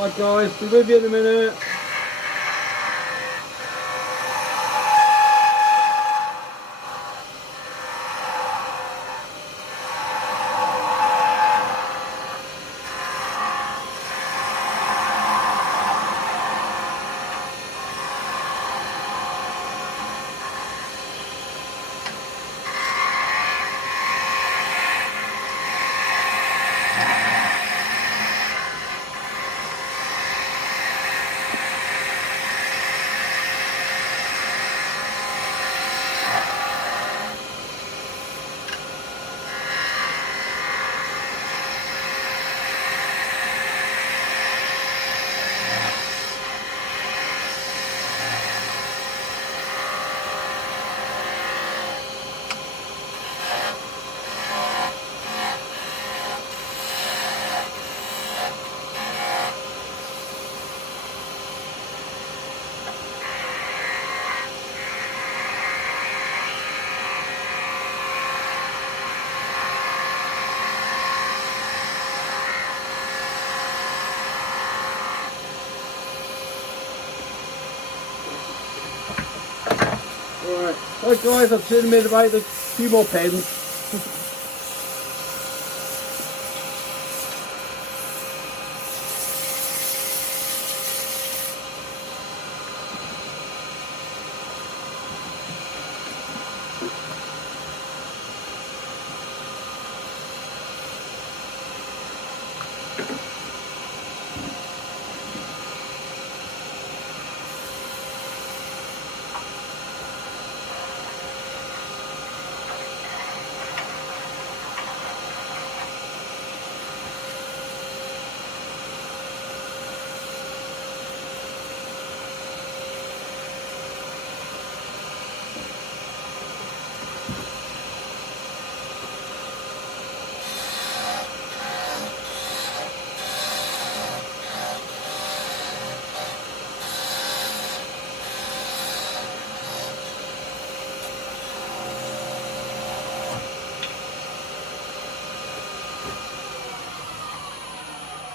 Hi guys, be with you in a minute. Alright, hi guys, I'm sitting in the middle of a few more pens.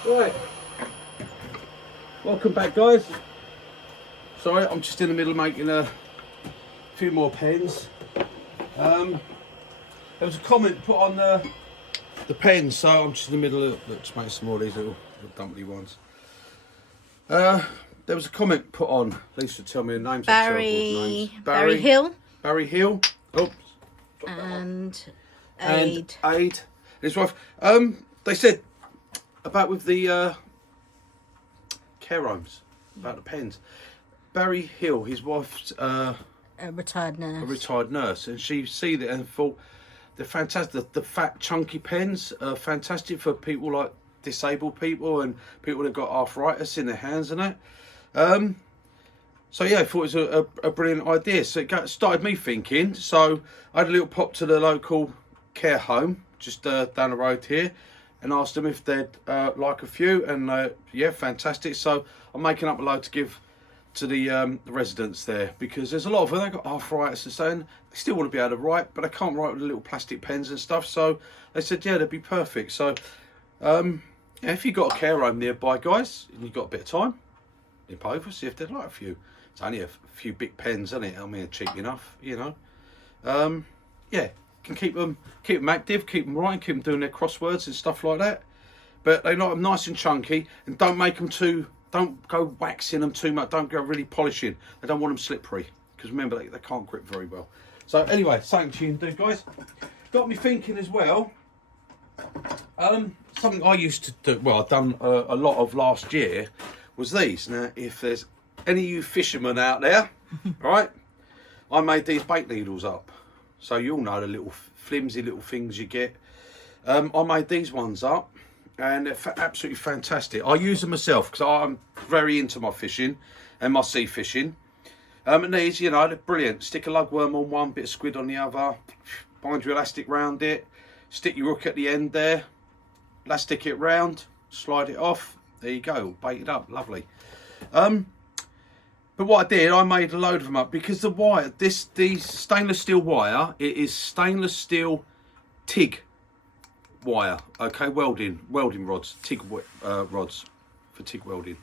Right, welcome back guys. Sorry, I'm just in the middle of making a few more pens. There was a comment put on the pens, so I'm just in the middle of just making some more of these little dumpy ones. There was a comment put on. Lisa, tell me the names. Barry Hill. Barry Hill. Oops. And Aid. His wife. They said about with the care homes, about the pens. Barry Hill, his wife's a retired nurse. And she see that and thought they're fantastic. The fat, chunky pens are fantastic for people like disabled people and people that got arthritis in their hands and that. So yeah, I thought it was a brilliant idea. So it started me thinking. So I had a little pop to the local care home just down the road here and asked them if they'd like a few, and yeah, fantastic. So I'm making up a load to give to the residents there, because there's a lot of them, they've got arthritis and so on. They still want to be able to write, but they can't write with the little plastic pens and stuff. So they said, yeah, they'd be perfect. So yeah, if you've got a care home nearby, guys, and you've got a bit of time, nip over, see if they'd like a few. It's only a few big pens, isn't it? I mean, cheap enough, you know. Yeah, can keep them active, keep them writing, keep them doing their crosswords and stuff like that. But they like them nice and chunky, and don't make them too. Don't go waxing them too much. Don't go really polishing. They don't want them slippery, because remember they can't grip very well. So anyway, something you can do, guys. Got me thinking as well. Something I used to do. Well, I've done a lot of last year. Was these. Now, if there's any of you fishermen out there, right? I made these bait needles up. So you all know the little flimsy little things you get. I made these ones up, and they're absolutely fantastic. I use them myself because I'm very into my fishing and my sea fishing. And these, you know, they're brilliant. Stick a lugworm on one, bit of squid on the other, bind your elastic round it, stick your hook at the end there, elastic it round, slide it off. There you go, baited up, lovely. But what I did, I made a load of them up because the wire, the stainless steel wire, it is stainless steel TIG wire, okay, welding rods, TIG rods, for TIG welding.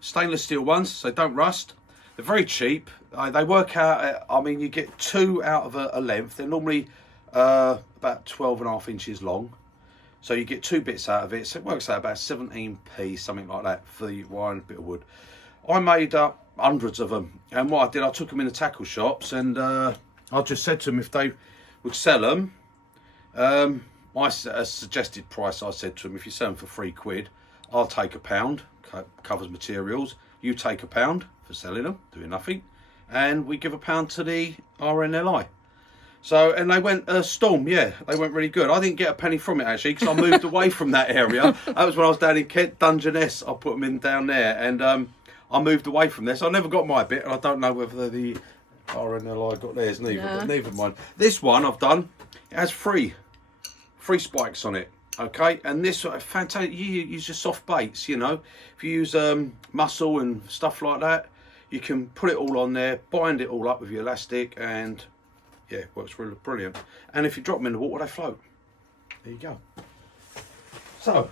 Stainless steel ones, so don't rust. They're very cheap. They work out at, I mean, you get 2 out of a length. They're normally about 12.5 inches long. So you get 2 bits out of it. So it works out about 17p, something like that, for the wire and a bit of wood. I made up hundreds of them. And what I did, I took them in the tackle shops, and I just said to them if they would sell them. A suggested price, I said to them, if you sell them for £3, I'll take £1, covers materials. You take £1 for selling them, doing nothing. And we give £1 to the RNLI. So, and they went storm, yeah, they went really good. I didn't get a penny from it actually, because I moved away from that area. That was when I was down in Kent, Dungeness. I put them in down there, and I moved away from there. So I never got my bit, and I don't know whether the RNLI got theirs neither, but neither mind. This one I've done, it has three spikes on it, okay? And this fantastic, you use your soft baits, you know. If you use mussel and stuff like that, you can put it all on there, bind it all up with your elastic, and yeah, it works really brilliant. And if you drop them in the water, they float. There you go. So,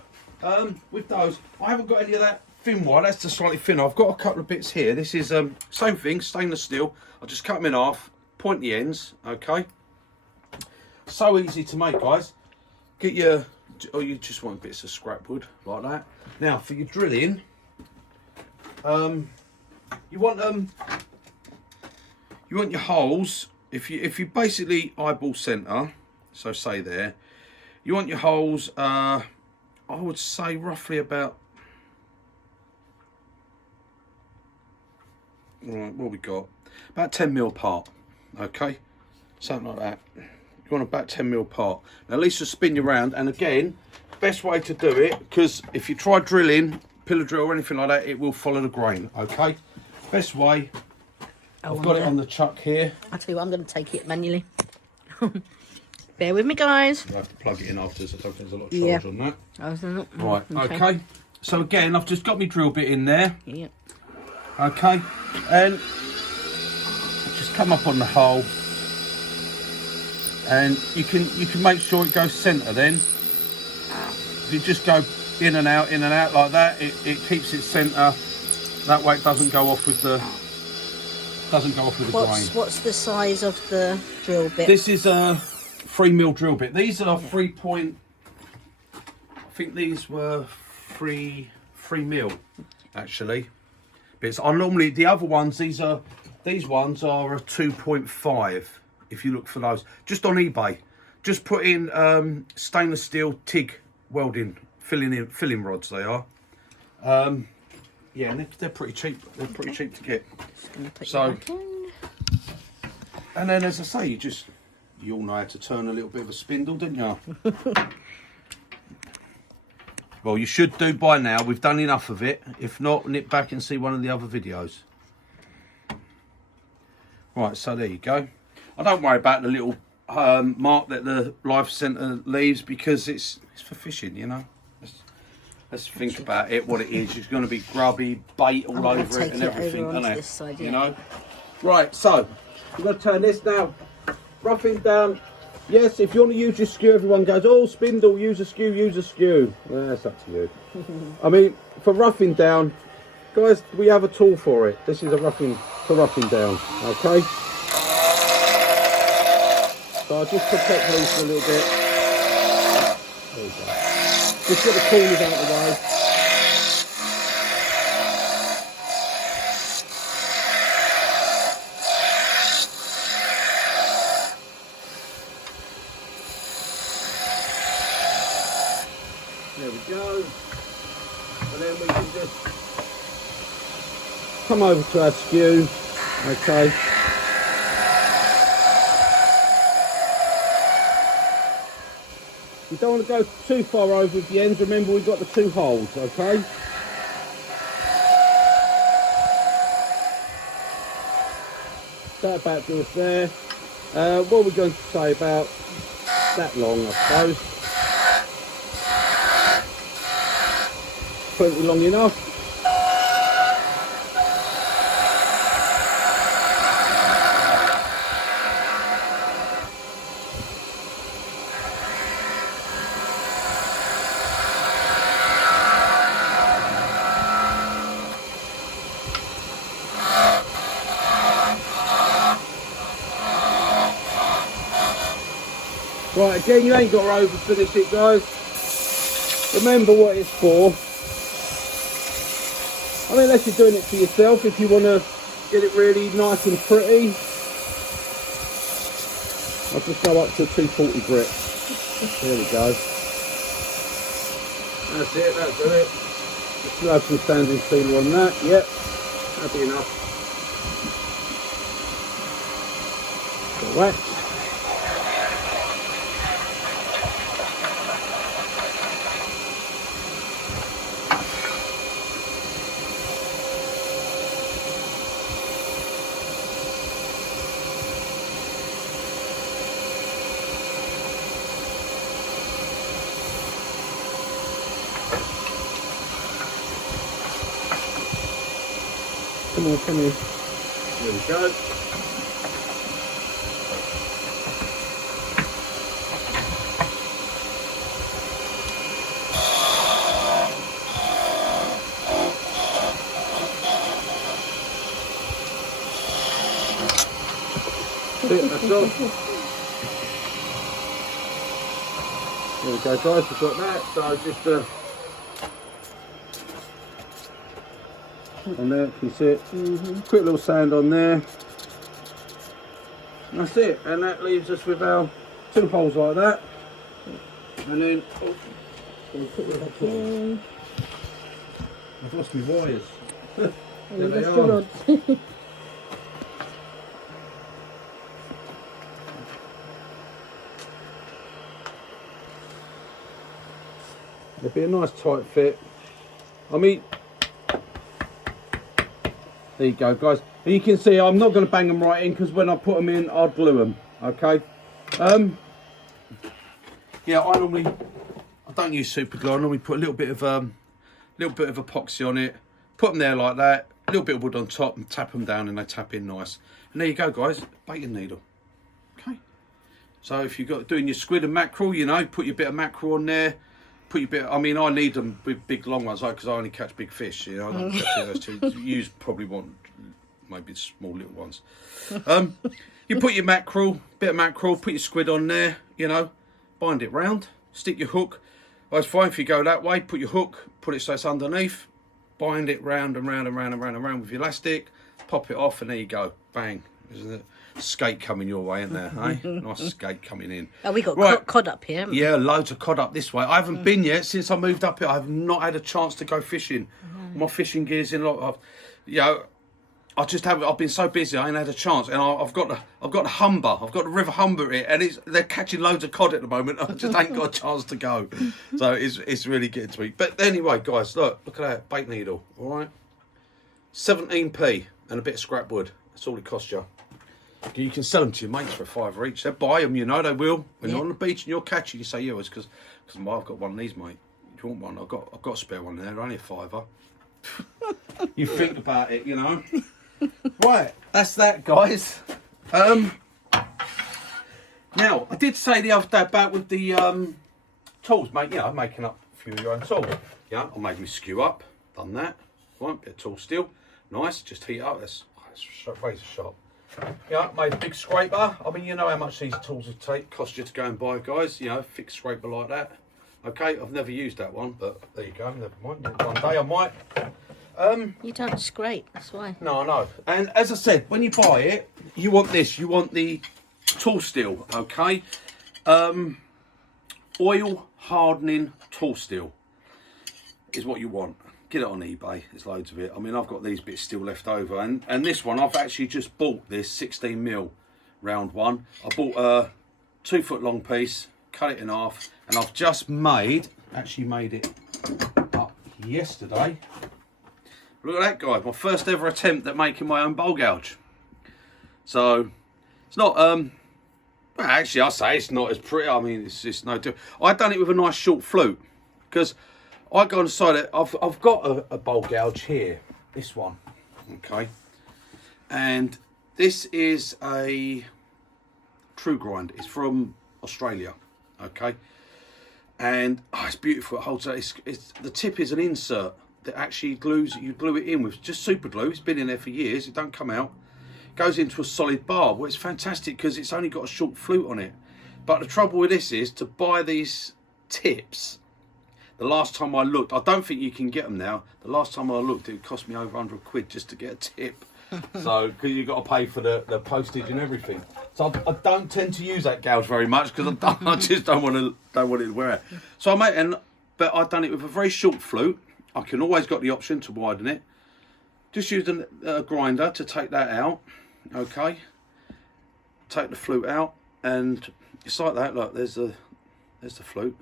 with those, I haven't got any of that thin wire. That's the slightly thinner. I've got a couple of bits here. This is same thing, stainless steel. I'll just cut them in half, point the ends, okay? So easy to make, guys. Get your, oh, you just want bits of scrap wood like that. Now for your drilling, you want your holes. If you basically eyeball centre, so say there, you want your holes. I would say roughly about. Right, what we got? About 10mm apart. Okay, something like that. You want about 10mm apart. Now at least just spin you around, and again, best way to do it, because if you try drilling, pillar drill or anything like that, it will follow the grain, okay? Best way, I've got it on the chuck here. I'll tell you what, I'm going to take it manually. Bear with me, guys. You'll have to plug it in afterwards, I don't think there's a lot of charge on that. Right, okay. So again, I've just got my drill bit in there. Yep. Okay, and just come up on the hole. And you can make sure it goes centre then. If you just go in and out like that, it keeps it centre. That way it doesn't go off with the grain. What's the size of the drill bit? This is a 3mm drill bit. These are 3 point. I think these were 3mm actually. Bits. I normally the other ones. These ones are a 2.5. If you look for those, just on eBay, just put in stainless steel TIG welding filling rods. They are, yeah, and they're pretty cheap. They're pretty cheap to get. So, and then as I say, you all know how to turn a little bit of a spindle, don't you? Well, you should do by now. We've done enough of it. If not, nip back and see one of the other videos. Right, so there you go. I don't worry about the little mark that the life centre leaves, because it's for fishing, you know. Let's think about it, what it is. It's going to be grubby, bait all over it and everything, isn't it? This side, yeah. You know. Right, so we're going to turn this now. Roughing down. Yes, if you want to use your skew, everyone goes, oh, spindle, use a skew, use a skew. Well, that's up to you. I mean, for roughing down, guys, we have a tool for it. This is a roughing down, okay? So I'll just protect these for a little bit. There you go. Just get the corners out of the way. There we go. And then we can just come over to our skew, okay. You don't want to go too far over with the ends. Remember, we've got the 2 holes, okay? That about do us there. What are we going to say about that long, I suppose? Plenty long enough. Right, again, you ain't got to over finish it, guys. Remember what it's for. I mean, unless you're doing it for yourself, if you want to get it really nice and pretty. I'll just go up to 240 grit. There we go. That's it, that's it. Just have some standing sealer on that. Yep, that'll be enough. All right. Come on, come here. There we go. That's all. There we go, guys. We've got that. So just on there, can you see it? Quick little sand on there. And that's it. And that leaves us with our 2 holes like that. And then I've lost my wires. There they are. It'd be a nice tight fit. I mean, there you go, guys. And you can see I'm not going to bang them right in because when I put them in, I'll glue them. Okay. Yeah, I don't use super glue. I normally put a little bit of epoxy on it. Put them there like that. A little bit of wood on top and tap them down, and they tap in nice. And there you go, guys. Baiting needle. Okay. So if you've got doing your squid and mackerel, you know, put your bit of mackerel on there. Put your bit. I mean, I need them with big long ones, because I only catch big fish. You know, I don't catch those two. You probably want maybe small little ones. You put your mackerel, bit of mackerel, put your squid on there. You know, bind it round, stick your hook. Well, it's fine if you go that way. Put your hook, put it so it's underneath, bind it round and round and round and round and round with your elastic. Pop it off, and there you go. Bang! Isn't it? Skate coming your way, isn't there? Eh? Nice skate coming in. Oh, we got cod up here. Yeah, loads of cod up this way. I haven't been yet since I moved up here. I have not had a chance to go fishing. My fishing gear's in a lot of, you know, I just haven't. I've been so busy. I ain't had a chance, and I've got the Humber. I've got the River Humber here, and they're catching loads of cod at the moment. I just ain't got a chance to go. So it's really getting to me. But anyway, guys, look at that bait needle. All right, 17p and a bit of scrap wood. That's all it costs you. You can sell them to your mates for $5 each. They'll buy them, you know, they will. When you're on the beach and you're catching, you say, yeah, it's because I've got one of these, mate. Do you want one? I've got a spare one there, only a $5. You think about it, you know. Right, that's that, guys. Now, I did say the other day about with the tools, mate, you know, making up a few of your own tools. Yeah, I made me skew up, done that. Right, bit of tool steel. Nice, just heat up. That's razor sharp. Yeah, made a big scraper. I mean, you know how much these tools would take, cost you to go and buy, guys. You know, thick scraper like that. Okay, I've never used that one, but there you go. Never mind. One day I might. You don't scrape, that's why. No, I know. And as I said, when you buy it, you want this. You want the tool steel, okay? Oil hardening tool steel is what you want. Get it on eBay, there's loads of it. I mean, I've got these bits still left over, and this one, I've actually just bought this 16mm round one. I bought a 2 foot long piece, cut it in half, and I've just made it up yesterday. Look at that, guy, my first ever attempt at making my own bowl gouge. So, it's not, well, actually, I say it's not as pretty. I mean, it's no different. I've done it with a nice short flute, because I go on the side of, I've got a bowl gouge here, this one, okay, and this is a true grind. It's from Australia, okay, and it's beautiful. It holds. It's the tip is an insert that actually glues. You glue it in with just super glue. It's been in there for years. It don't come out. It goes into a solid bar. Well, it's fantastic because it's only got a short flute on it. But the trouble with this is to buy these tips. The last time I looked, I don't think you can get them now. The last time I looked, it cost me over 100 quid just to get a tip. So, because you've got to pay for the postage and everything. So I don't tend to use that gouge very much because I just don't want it to wear it. So but I've done it with a very short flute. I can always got the option to widen it. Just use a grinder to take that out. Okay. Take the flute out, and it's like that. Look, there's the flute.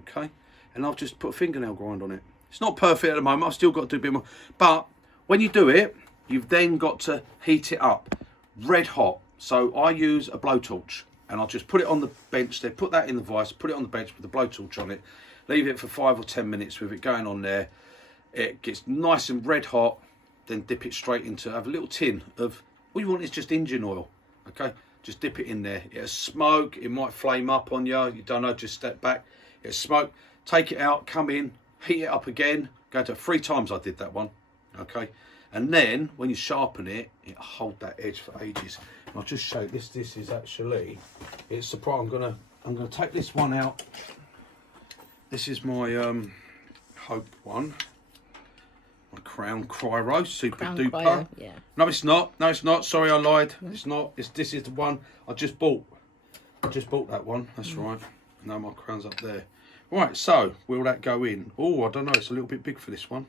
Okay. And I've just put a fingernail grind on it. It's not perfect at the moment. I've still got to do a bit more. But when you do it, you've then got to heat it up red hot. So I use a blowtorch, and I'll just put it on the bench there, put that in the vise, put it on the bench with the blowtorch on it, leave it for 5 or 10 minutes with it going on there. It gets nice and red hot, then dip it straight into, have a little tin of, all you want is just engine oil, okay? Just dip it in there. It'll smoke, it might flame up on you, you don't know, just step back. It'll smoke, take it out, come in, heat it up again, go to 3 times I did that one, okay? And then when you sharpen it, it'll hold that edge for ages. And I'll just show you, this is actually, it's surprise. I'm gonna take this one out. This is my Hope one, my Crown Cryo Super Crown Duper. Cryo, yeah. No, it's not. No, it's not. Sorry, I lied. It's not. This is the one I just bought. I just bought that one. That's right. No, my Crown's up there. Right. So will that go in? Oh, I don't know. It's a little bit big for this one.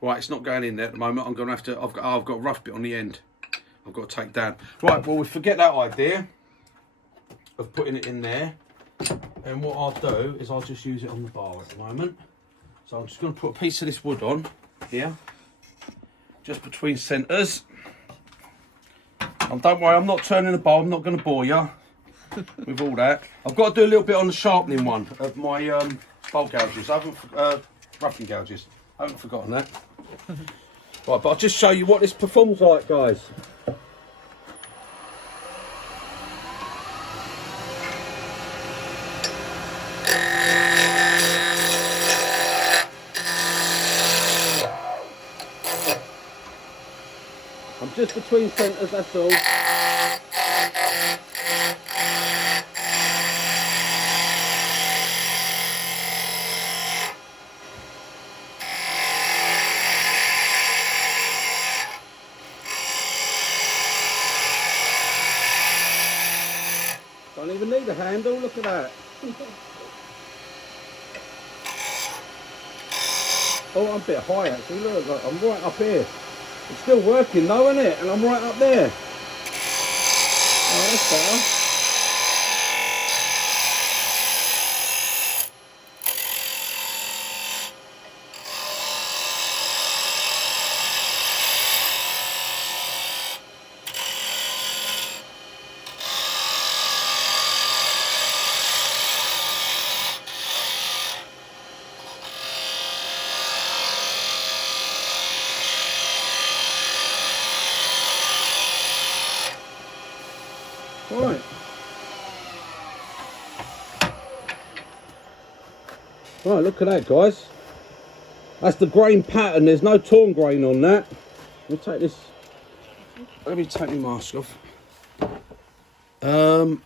Right, it's not going in there at the moment. I'm going to have to. I've got a rough bit on the end. I've got to take down. Right. Well, we forget that idea of putting it in there. And what I'll do is I'll just use it on the bar at the moment. So I'm just going to put a piece of this wood on here, just between centres. And don't worry, I'm not turning the bar. I'm not going to bore you with all that. I've got to do a little bit on the sharpening one of my bowl gouges. I haven't roughing gouges. I haven't forgotten that. Right, but I'll just show you what this performs like, guys. I'm just between centres, that's all. Don't even need a handle, look at that. Oh, I'm a bit high actually, look, like I'm right up here. It's still working though, isn't it? And I'm right up there. Oh, that's better. Right. Right, look at that, guys. That's the grain pattern. There's no torn grain on that. Let me take this. Let me take my mask off. I'm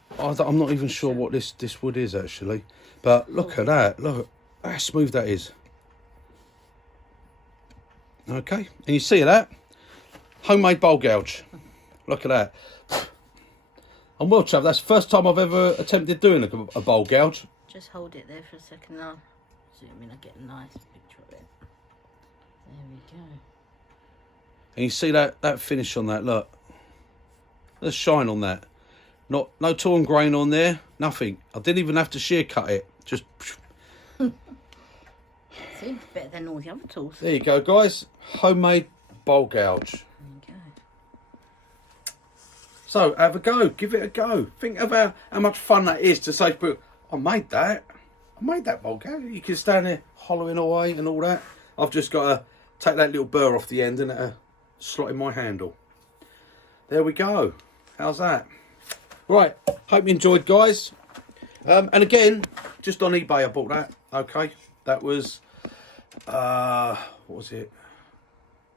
not even sure what this wood is actually, but look at that. Look how smooth that is. Okay, and you see that? Homemade bowl gouge. Look at that. I'm well chuffed. That's the first time I've ever attempted doing a bowl gouge. Just hold it there for a second. I'll zoom in. I'll get a nice picture of it. There we go. And you see that finish on that, look. There's shine on that. No torn grain on there, nothing. I didn't even have to shear cut it. Just See, better than all the other tools. there you go, guys. Homemade bowl gouge. There you go. So have a go, give it a go. Think of how much fun that is to say, I made that bowl gouge. You can stand there hollowing away and all that. I've just got to take that little burr off the end and slot in my handle. There we go. How's that? Right, hope you enjoyed, guys. And again, just on eBay I bought that. Okay, that was what was it?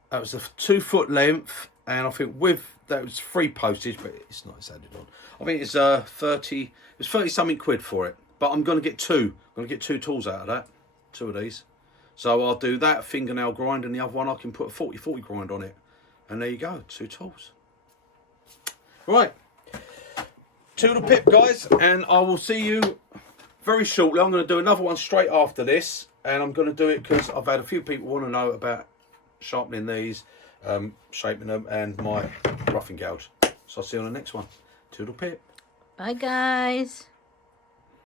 That was a 2 foot length, and I think with that was free postage, but it's not. It's added on. I think it's 30. It was 30 something quid for it. But I'm going to get two. I'm going to get 2 tools out of that. 2 of these. So I'll do that fingernail grind, and the other one I can put a 40/40 grind on it. And there you go, 2 tools. Right. To the pip, guys, and I will see you very shortly. I'm going to do another one straight after this, and I'm going to do it because I've had a few people want to know about sharpening these, shaping them, and my roughing gouge. So I'll see you on the next one. Toodle pip. Bye, guys.